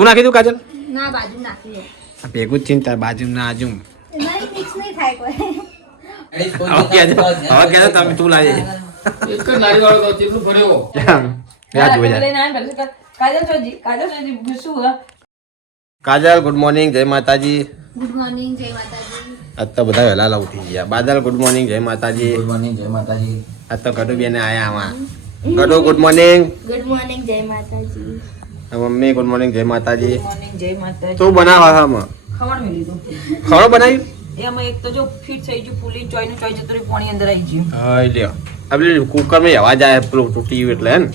તું નાખી દઉં કાજલ? ના બાજુ નાખી દો. ભેગું જ ચિંતા બાજુ ના આજુ નહીં મિક્સ નહીં થાય કોઈ. હવે કહેજો તમે તું લાવી દેજે. એક જ લારી વાળો તો કેટલું ભર્યો કાજલ ગુડ મોર્નિંગ જય માતાજી. ગુડ મોર્નિંગ જય માતાજી. આજ તો બધા વહેલા ઉઠી ગયા. બાદલ ગુડ મોર્નિંગ જય માતાજી. ગુડ મોર્નિંગ જય માતાજી. આજ તો ગડુ બેન આયા આમાં. Gadu good morning. Good morning જય માતાજી. મમ્મી ગુડ મોર્નિંગ જય માતાજી. જય માતાજી. તું બનાવ આમાં ખવડ મેં લીધું. ખરો બનાવ્યું? એમાં એક તો જો ફિટ થઈ ગયું ફૂલી ચોય જતું રહ્યું પાણી અંદર આવી ગયું. હા લ્યો આપણે કુકર માં અવાજ આવે પેલું તૂટી ગયું એટલે હે ને.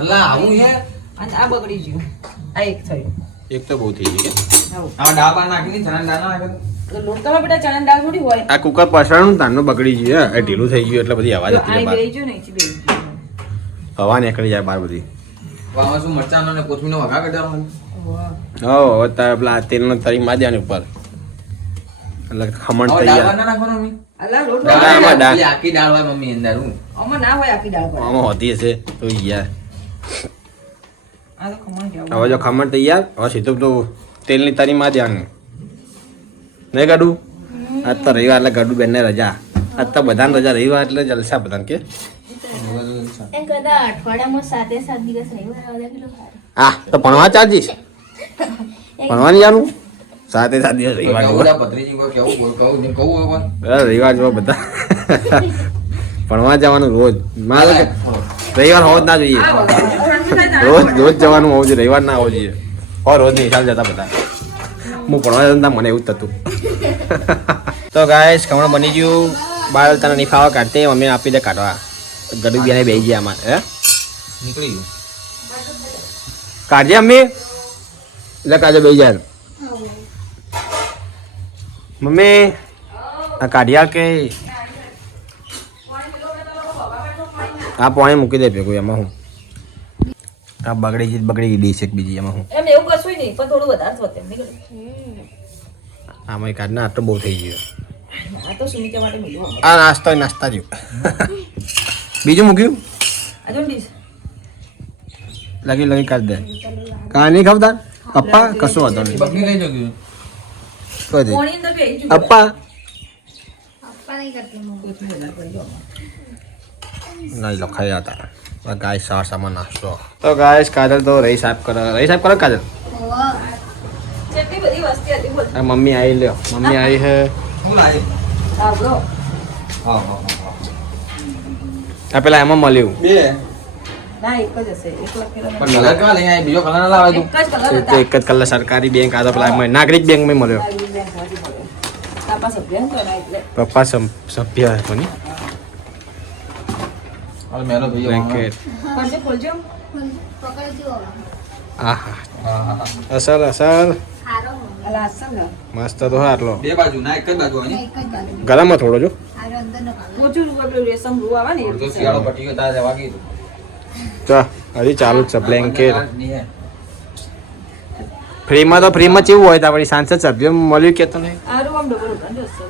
અલા આવું હે અને આ બગડી ગયું. આ એક થયું. એક તો બહુ થઈ ગઈ. આ ડાબા નાખીને ચણા દાણા નાખે તો લોટકામાં બેટા ચણા દાળ થોડી હોય. આ કુકર પસરાનું તારનું બગડી ગયું હે ઢીલું થઈ ગયું એટલે બધી અવાજ જો હતી આ બહાર. બેહી ગયું ને એથી બેહી ગયું. હવા નીકળી જાય બહાર બધી. વાવા શું મરચાનો ને કોથમીનો વઘાર કાઢવાનો વાહ. હો હવે તારે પેલા તેલનો તરી મારી દેવાની ઉપર એટલે ખમણ હવે તૈયાર. ડાબા ના નાખવાનો મમ્મી અલા લોટ દાળ વાળા. આમાં દાળ. પેલી આખી દાળ હોય મમ્મી અંદર હું આમાં ના હોય આખી દાળ પર. આમાં હોતી હશે તો યાર. આ તો ખમણ કહેવાય. હવે જો ખમણ તૈયાર હવે સીધું તો તેલની તરી મારી દેવાનું નહીં ગાડું. આજ તો રવિવાર એટલે ગાડું બેનને રજા. આજ તો બધાને રજા રવિવાર એટલે જલસા બધાને કે એમ કદા અઠવાડિયામાં 7 દિવસ રવિવાર આવે કેટલું સારું. હા તો ભણવા ચાર્જીશ ભણવાની જાનું 7 દિવસ રવિવાર કેવું જોવા. લા પત્રીજી કો કેવું બોલ કહું ને કહું હવે પણ રવિવાર જોવા બધા ભણવા જવાનું રોજ મારે તો રવિવાર હોવો જ ના જોઈએ. આ વગર. ઠંડી થાય ને રોજ રોજ જવાનું હોવું જોઈએ રવિવાર ના હોવું જોઈએ. રોજ નહીં ચાલ જતા બધા હું ભણવા જતા મને એવું જ થતું. તો ગાઈસ ખમણ બની ગયું. બાર તને નહીં ખાવા કાઢતે મમ્મીને આપી દે કાઢવા. ગડુ બિયાને બેસી ગયા આમાં હે નીકળી ગયું કાઢજે અમ્મી એટલે કાઢે બેસી જાય મમ્મી આ કાઢ્યા કે આ પાણી મૂકી દે ભેગું એમાં હું આ બગડી ગઈ ડીશ એક બીજી એમાં હું એમ એવું કશું નહીં પણ થોડું વધારે થતું એમ નીકળે. આમાં કાઢને આટલો બહુ થઈ ગયો. આ તો સુમિતા માટે મળ્યું. આ નાસ્તા જેવું બીજું મૂક્યું આ જો ડીશ. લગી કાઢ દે કા નહીં ખબર પપ્પા કશું વાંધો નહીં બકરી કઈ જગ્યું કહી દે પાણી અંદર બેહી ગયું. પપ્પા પપ્પા નહીં કરતી હું. કોથમીર વધારે પડી ગયું. નહીં લખાયા હતા ગાય સામાન નાસ્તો તો ગાય કાજલ તો રહી સાહેબ કરે કાજલ ઓવા. જેટલી બધી વસ્તી હતી બોલ. આ મમ્મી આવી લ્યો મમ્મી આવી હે શું લાગે આવડો. હા હા આ પેલા એમાં મળ્યું બે ના એક જ હશે. એક લખેલો પણ કલર કેવા લઈ આવ્યા? બીજો કલર ના લાવે તું એક જ કલર તો હતા. એક જ કલાક સરકારી બેંક આ તો પેલા નાગરિક બેંકમાં મળ્યો નાગરિક બેંકમાંથી મળ્યો. તાપા સભ્ય હતો ને એટલે. પપ્પા સભ્ય કોની હવે મેલો ભાઈ બ્લેન્કેટ ખોલજો ખોલજો. પકડજો. આહા હા હા અસલ સારો અલા અસલ મસ્ત તો હા આટલો બે બાજુ ના એક જ બાજુ હોય ને એક જ બાજુ. ગળામાં થોડો જો આરો અંદર નો કાઢો. મોચું પેલું રેશમ રૂ આવે ને એ અડધો રીતે. શિયાળો પટી ગયો તારે જવા કીધું ચા હજી ચાલુ જ છે બ્લેન્કેટ નહીં હે. ફ્રીમાં તો ફ્રીમાં કેવું હોય તો આપણી સાંસદ સભ્ય મળ્યું કે તો નહીં આ રૂ આમ ડબલ ઉઠાણ જો અસલ.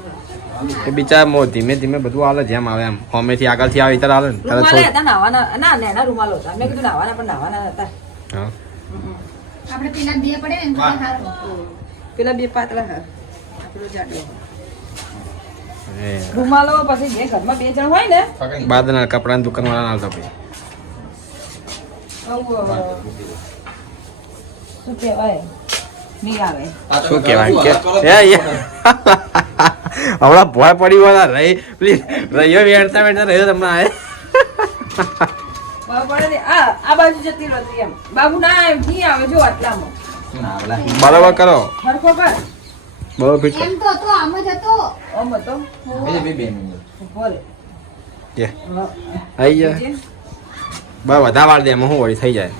એ બિચારા મો ધીમે ધીમે બધું આવે જેમ આવે એમ હોમેથી આગળથી આવે ત્યારે આવે ને ત્યારે રૂમાલે થોડું હતા નાવાના ના નેના રૂમાલો હતા. મેં કીધું નાવાના પણ નાવાના હતા. હા આપણે પેલા બે પડે ને એમ કરતા સારું. પેલા બે પાતળા હા. આ પેલો જાડો. એ રૂમાલો પછી જે ઘરમાં બે જણ હોય ને પકડી. બાદના કપડાની દુકાનવાળા આવતા ભાઈ આવું શું કહેવાય મી આવે. શું કહેવાય કે હમણાં ભોય પડી હોય રહી પેલી રહીઓ વેડતા રહ્યો તમને આવે બાબુ પડે ને આ બાજુ જતી રહેતી એમ. બાબુ ના એમ નહીં આવે જો આટલામાં. શું ના આવલા? બરાબર કરો હરખો કર. બરાબર ફિટ એમ તો હતો આમ જ હતો. ઓમ હતો. બે મિનિટ. ઉભો રે. કે આવી જાય જે. બસ વધારે વાર દે એમાં શું વળી થઈ જાય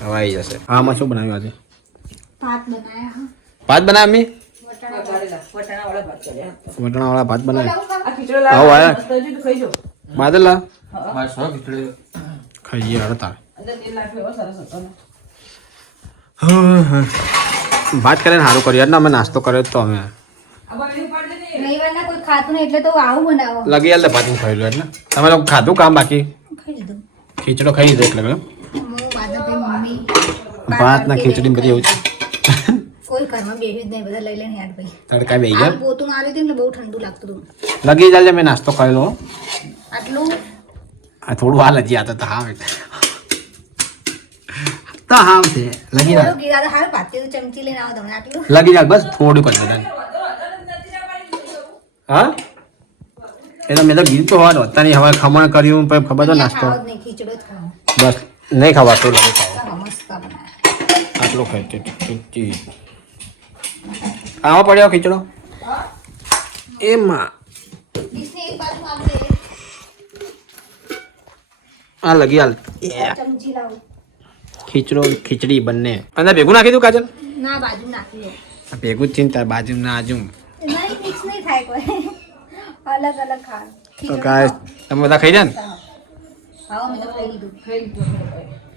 હવે આવી જશે આમાં શું બનાવ્યું આજે ભાત બનાયા. ભાત બનાવ્યા મી વટાણાવાળા ભાત કર્યા. વટણાવાળા ભાત બનાવ્યા આ ખીચડો આવો આયા. મસ્ત હજુ તો ખાઈ જો. બાદલા મારે સો ખીચડી ખાઈએ હડતા અંદર તેલ નાખ્યું એવો સરસ હતો ને. ભાત કરીને સારું કર્યું ને અમે નાસ્તો કર્યો જ તો અમે આ બાજુ પાડી દે ને. રવિવારના કોઈ ખાતું નહીં એટલે તો આવું બનાવો. લગી એટલે ભાત હું ખાઈ લો એટલે તમે લોકો ખાધું કામ બાકી ખાઈ લીધું. ખીચડો ખાઈ લીધો એટલે હું બાદલ ભાઈ મમ્મી ભાત ના ખીચડી બધી એવું છે કોઈ ઘરમાં બેહી જ નહીં, બધા લઈ લઈને યાર ભાઈ. તડકા બે ગયા પોતું મારી હતી ને એટલે બહુ ઠંડુ લાગતું હતું. લગી ચાલજે મેં નાસ્તો ખાઈ લો આટલું આ થોડું હાલ હજી આ તો હાવ તો હાવ છે લગી રાખ થોડું ગીરા તો હારું પાતે તો ચમચી લઈને આવો તમે આટલું. લગી રાખ બસ થોડું કરી બધા હા એ તો મેં તો ગીત તો હોવાનું અત્યારે હવે ખમણ કર્યું પછી ખબર તો નાસ્તો ખાવો જ નહીં, ખીચડો જ ખાવો. બસ નહીં ખાવા તો લગે ખાવા ચાલો, મસ્ત બનાવ્યા. આટલો ખાઈ ખીચડી આમાં પડ્યો ખીચડો એમાં ડીશની એક બાજુ આપી દે. આ લગી હાલ ચમચી લાવો. ખીચડો ખીચડી બંને અને ભેગું નાખી દઉં કાજલ ના બાજુ નાખી દો. આ ભેગું જ છે ને તાર બાજુ ના આજુ નહીં મિક્સ નહીં થાય કોઈ. અલગ અલગ ખાવ. તો કાંઈ તમે બધા ખાઈ જાય ને ખાઓ મેં તો ખાઈ લીધું. ખાઈ લીધું.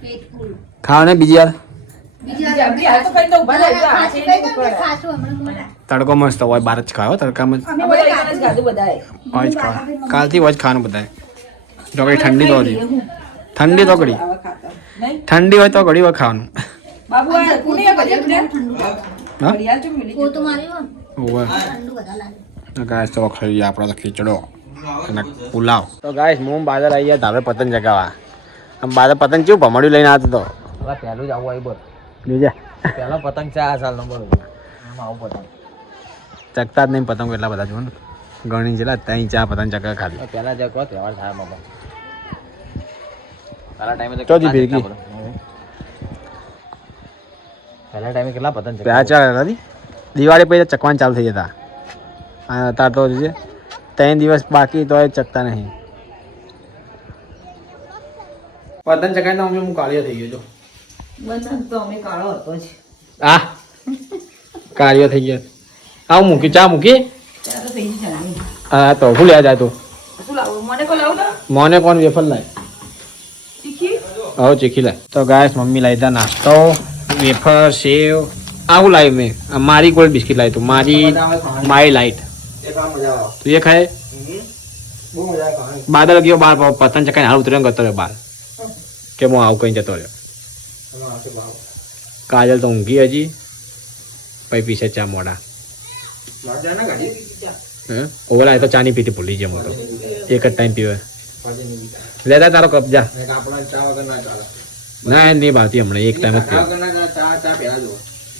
પેટ ફૂલ. ખાવ ને બીજી વાર બીજી આપણી હાથ તો ખાઈને તો ઊભા રહી ગયા. આ છે ને ઉપર. ખાશું હમણાં મોડા. તડકો મસ્ત હોય બહાર જ ખાઓ તડકામાં અમે અમે બધા એક જ ખાધું બધાએ. જ ખાવા કાલથી હોય જ ખાવાનું બધાએ જો કઈ ઠંડી તો હતી ઠંડી તો ઘડી આવા ખાતા. નહીં? ઠંડી હોય તો ઘડી વાર ખાવાનું બાબુ આ કોને આ ઘડિયાળ બેટા? હા ઘડિયાળ ચમ મિલી પોતું માર્યું ઓવે ઠંડુ બધા લાગે. તો ગાઈસ તો ખાઈએ આપણો તો ખીચડો અને પુલાવ તો ગાઈસ હું બાદર આવી ગયા ધાબે પતંગ ચગાવવા આમ બાદર પતંગ કેવું ભમડ્યું લઈને આવતો તો પહેલું જ આવું આવી બોલ બીજા પહેલો પતંગ છે આ સાલનો બોલ એમાં આવું પતંગ ચગતા જ નહીં પતંગ એટલા બધા જો ને ગણી જેલા ત્યાં ચા પતંગ ચગા ખાલી પહેલા જે કહો તહેવાર થાય બાબા પહેલા ટાઈમે તો ચોથી ભેગી. પહેલા ટાઈમે કેટલા પતંગ છે પ્યા ચા હતી દિવાળી પછી ચકવાન ચાલુ થઈ જતા અને અત્યારે તો છે 3 દિવસ બાકી તો એ ચકતા નહીં પતંગ ચગાવીને અમે હું કાળિયો થઈ ગયો બંધ તો અમે કાળો હતો જ. આ કાળિયો થઈ ગયો આવું મૂકી ચા મૂકી ત્યાં તો થઈ જ જવાની. હા તો ભૂલ્યા જાય તું શું લાવું? મને કોઈ લાવું ને? મોને કોણ વેફર લાય શીખી? હવે ચીખી લાય તો ગાય મમ્મી લાવી દા નાસ્તો વેફર સેવ આવું લાવ્યું મેં આ મારી ગોલ્ડ બિસ્કિટ લાવી તું મારી લાઈટ તું એ ખાય બાદલ ગયો બાર પતંગ ચકાઈને હાલ ઉતર્યો ગતો રહ્યો બાર કે હું આવું કઈ જતો રહ્યો કાજલ તો ઊંઘી હજી પછી પીછે ચા મોડા ઓલા એ તો ચાની પીતી ભૂલી જાય મોટો એક જ ટાઈમ પીવે લેતા તારો કપ જા ના નહીં ભાવતી હમણાં એક ટાઈમ જ પીવે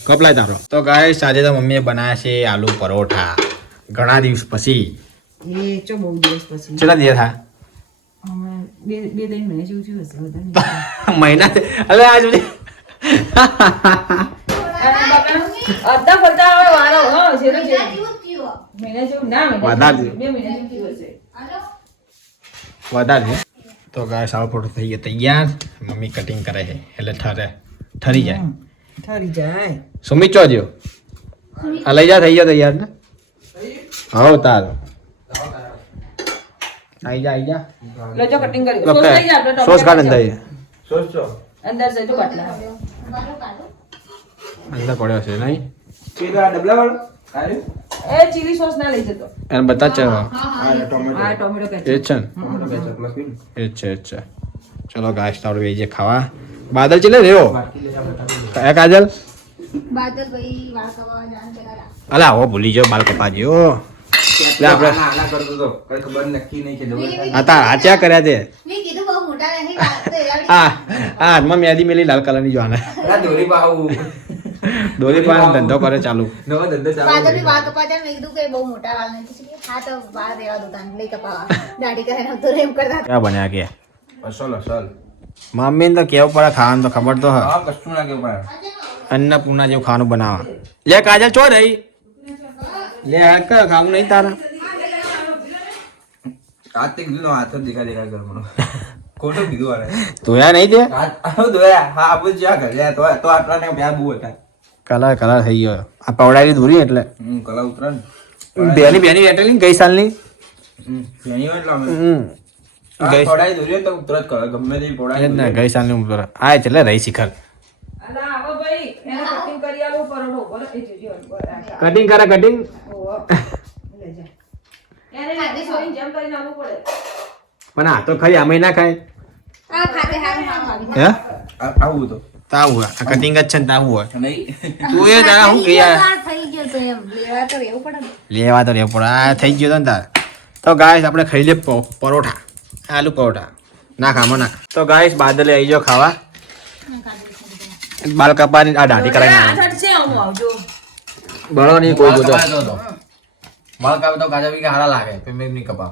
કપ લાય તારો તો ગાય આજે તો મમ્મીએ બનાવ્યા છે આલુ પરોઠા ઘણા દિવસ પછી એ ચો બહુ દિવસ પછી. કેટલા દિવસ થયા હમણાં બે ત્રણ મહિના જેવું થયું હશે વધારે. મહિના અલે આજ સુધી અને બાપા, અડધા ફરતા આવે વારો. હા, છેલ્લો છે. જેવું જ થયું. મહિના જેવું ના મહિના વધારે. જેવું. 2 મહિના જેવું થયું હશે. વધારે છે તો ગાય સારો ફોટો થઈ ગયો તૈયાર મમ્મી કટિંગ કરે છે એટલે ઠરી જાય ઠરી જાય. સુમિત ચો જ્યો આ લઈ જા થઈ ગયો તૈયાર ને હા તારો આઈ જા લેજો કટિંગ કરી. ઓકે. સોસ લઈ જા, આપણે સોસ કાઢ ટોમેટો અંદર અંદર છે તો બાટલા. અંદર પડ્યો છે નહીં એ ચીલી સોસ ના લઈ જતો. એને બતા છે હા, ટોમેટો એ કેચઅપ. જ છે ને એ જ છે ચલો ગાય તારું વેજે ખાવા બાદલ ચલે રહ્યો કયા કાજલ બાદલ ભાઈ વાળ કપાવવા જવાનું પેલા રાખ. અલા હો ભૂલી ગયો બાલ કપા ગયો લે આપણે ખબર નક્કી નહીં કે આ તાર આચ્યા કર્યા છે મેં કીધું બહુ મોટા નહીં વાળ તો એવડી. આ હાથમાં મેદી મેલી લાલ કલરની જોવાના દોરી પાવું દોરી પાન ધંધો કરે ચાલુ નવો ધંધો બાદલ બી વાળ કપાવવા જાય મેં કીધું કે બહુ મોટા વાળ નથી પછી કે હા તો વાળ રહેવા દો તાને નહીં કપાવવા દાઢી કરીને તો એમ કરતા ક્યાં બન્યા કે અસલ અસલ મમ્મીને તો કેવું પડે ખાવાનું તો ખબર તો હ હા કશું ના કેવું પડે અન્નપૂર્ણા જેવું ખાવાનું બનાવવા લે કાજલ ચો રહી લે હાથ કર ખાવું નહીં તારા કાર્તિક નો હાથ જ દેખા કરવાનો ખોટું કીધું આને ધોયા નહીં દે આ દોયા હા આપણે જ્યાં ઘરે તો આટલા ને બે બહુ હતા કલર થઈ ગયો આ પવડાવી દોરી એટલે કલા ઉતરા ને બેની વેટેલી ગઈ સાલની એની હોય એટલે અમે ગઈ થોડા દોરી તો ઉતરત કરે ગમે તે એ જ પોડા ને ગઈ સાલની ઉમર આ એટલે રહી શિખર અલા આવો ભાઈ, એને કટિંગ કરી આલો પરોઠો. બોલો, એ જોજો. કટિંગ કરે કટિંગ ઓહો. લઈ જા. એને સોરી જેમ કરીને આલવું પડે. પણ આ તો ખરી આમે ના ખાય આ ખાતે હારું નામ આવી હે આવું તો તાવું આ કટિંગ જ છે ને તાવું હોય નહીં તું એ તારા હું કે યાર થઈ ગયો તો એમ લેવા તો રહેવું પડે ને. લેવા તો રહેવું પડે આ થઈ ગયો તો ને તાર તો ગાઈસ આપણે ખાઈ લે પરોઠા આલુ પરોઠા ના ખામાં ના તો ગાઈસ બાદલે આવી જાઓ ખાવા બાલ કપાની આ દાઢી કરાવી આ નાખી. થટ છે હું આવજો બળો નહીં કોઈ ગોતો બાલ કાપે તો ગાજા બી હારા લાગે પણ મેં નહીં કપાવ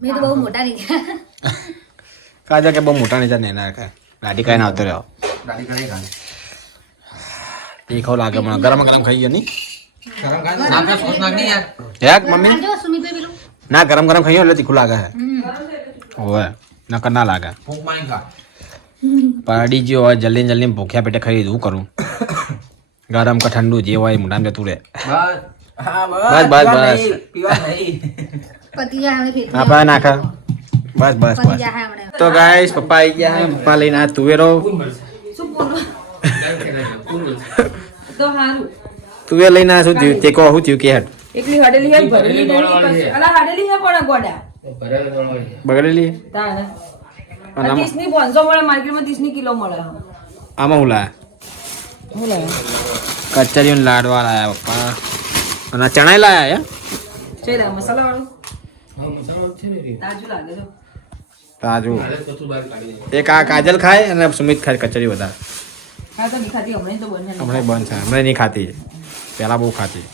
મેં તો બહુ મોટા નહીં ગયા. કાજા કે બહુ મોટા નહીં થાય નેના રાખે દાઢી કરાવીને આવતો રહ્યો દાઢી કરી ખાલી તીખો લાગે મને ગરમ ગરમ ખાઈ ગયો નહીં ગરમ ખાલી નાખે સોસ નાખ નહીં યાર યાર મમ્મી જો સુમિતભાઈ પેલું ના ગરમ ગરમ ખાઈ ગયો એટલે તીખું લાગે છે ઓવે નકર ના લાગે ફૂંક મારી ખા પાડી ગયો હોય જલ્દી જલ્દી ભૂખ્યા પેટે ખાઈ શું કરું ગરમ કે ઠંડુ જે હોય મોઢામાં જતું રહે બસ હા બસ, બસ, બસ. પીવા નહીં પતિ જા હવે ફેર આપણા નાખા બસ બસ પતિ બસ જા હમણે તો ગાઈસ પપ્પા આવી ગયા હે પપ્પા લઈને આ તુવેરો શું પૂરું તો હારું તુવેર લઈને આ શું થયું તે કહો શું થયું કે હેડ એકલી હડેલી હે ભરેલી નહીં અલા હડેલી હે પણ ગોડા બગડેલી તાને અને આમાં- 30 ની 500 મળે માર્કેટમાં 30 ની કિલો મળે આમાં હું લાયા હું લાવ્યો કચરીઓ ને લાડવા લાયા પપ્પા અને આ ચણા લાયા યાર છે રે મસાલા વાળું તાજુ લાગે જો તાજુ એક આ કાજલ ખાય અને સુમિત ખાય કચરી વધારે હા તો નહીં ખાતી હમણાં તો બને હમણાં બંધ છે હમણાં નહીં ખાતી પહેલા બહુ ખાતી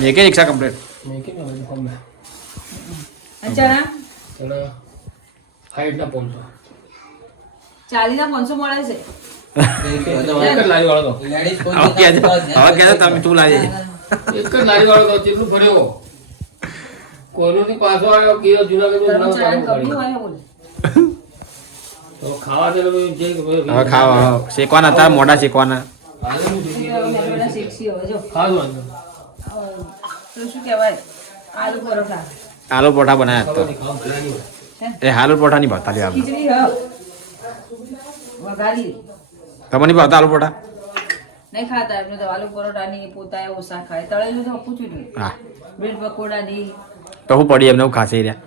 મેં કે રિક્ષા કમ્પ્લીટ ચણા 40 ના 500 મળે છે લેડીઝ કોઈ હવે કહેજો તમે તું લાવી એક જ લારી વાળો તો કેટલું ફર્યો કોઈનો થી પાછો આવ્યો ગયો જુનાગઢ તારું ચણા કમ્પ્લીટ હોય બોલે તો ખાવા દે લોકો જે હવે ખાવા શેકવાના હતા મોઢા શેકવાના શેક્ષી હવે જો ખાવા તો શું કહેવાય આલુ પરોઠા આલુ પરોઠા બનાવ્યા તો એ આલુ પરોઠા નહીં ભાવતા લે આપણે ખીચડી હ વઘારી તમને નહીં ભાવતા આલુ પરોઠા નહીં ખાતા એમને તો આલુ પરોઠા ની પોતા ઓછા ખાય તળેલું તો પૂછ્યું નહીં હા બ્રેડ પકોડા ની તો હું પડી એમને હું ખાશે રહ્યા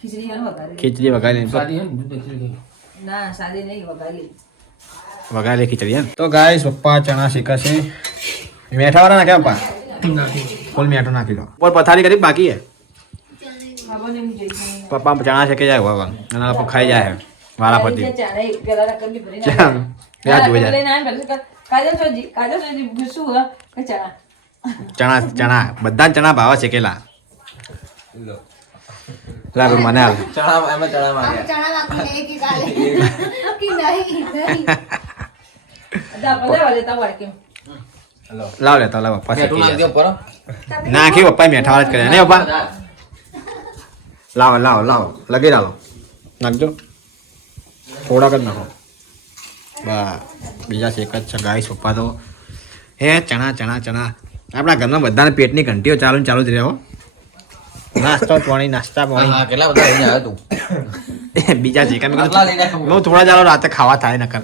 ખીચડી હે વઘારી ખીચડી વઘારી સાદી હે ને દૂધ ખીચડી ના સાદી નહીં વઘારી વઘારી ખીચડી એમ તો ગાઈસ પપ્પા ચણા શેકાશે મેઠા વાળા નાખ્યા પપ્પા ફૂલ મેઠો નાખી દો ઉપર પથારી કરી બાકી હે ખબર નહીં જઈશું પપ્પા ચણા શેકે જાય હવે અને આપણે ખાઈ જાય વાળા પતિ પેલા રકમની ભરીને ત્યાં જોઈ જાય લઈને આવ્યા પછી કાજલ સોજી શું હ કે ચણા ચણા ચણા બધા ચણા ભાવા શેકેલા લાવ મને હાલ ચણા એમાં ચણા આમ માંગે ચણા વાગી લે કે કાલે કે નહીં અદા બધા લેતા હોય કેમ હેલો લાવ લેતા લાવ પપ્પા મેઠું શેકી નાખ દો પર નાખી પપ્પા મેઠા વાળા જ કર્યા ને પપ્પા લાવો લાવો લાવો લગી લાવો નાખજો થોડાક જ નાખો બા બીજા શેક જ છે ગાઈસ પપ્પા તો હે ચણા ચણા ચણા આપણા ઘરમાં બધાને પેટની ઘંટીઓ ચાલુ ને ચાલુ જ રહે હો નાસ્તો પાણી નાસ્તા પાણી હા કેટલા બધા લઈને આવ્યો તું બીજા શેકા મેં આટલા લઈને આવ્યો. હું થોડા ચાલો રાતે ખાવા થાય નકર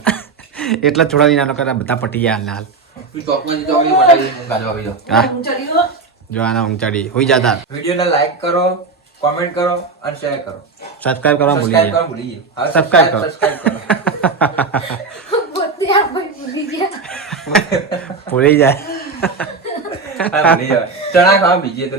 એટલે થોડા દિના નકર આ બધા પટી ગયા હાલ તું ચોકમાંથી ચોકડી બતાવી હું ગાજો આવી દો હા હું ચડી ગયો જો આના ઊંઘ ચડી હોઈ જતા વિડીયોને લાઈક કરો કોમેન્ટ કરો અને શેર કરો સબસ્ક્રાઇબ કરવા ભૂલી સબસ્ક્રાઇબ ગયા કરો ભૂલી ગઈ હવે Subscribe કરો. સબસ્ક્રાઇબ કરો પોતે આપણે ભૂલી ગયા ભૂલી જાય હા, ભૂલી જાય. ચણા ખાવા બીજી તો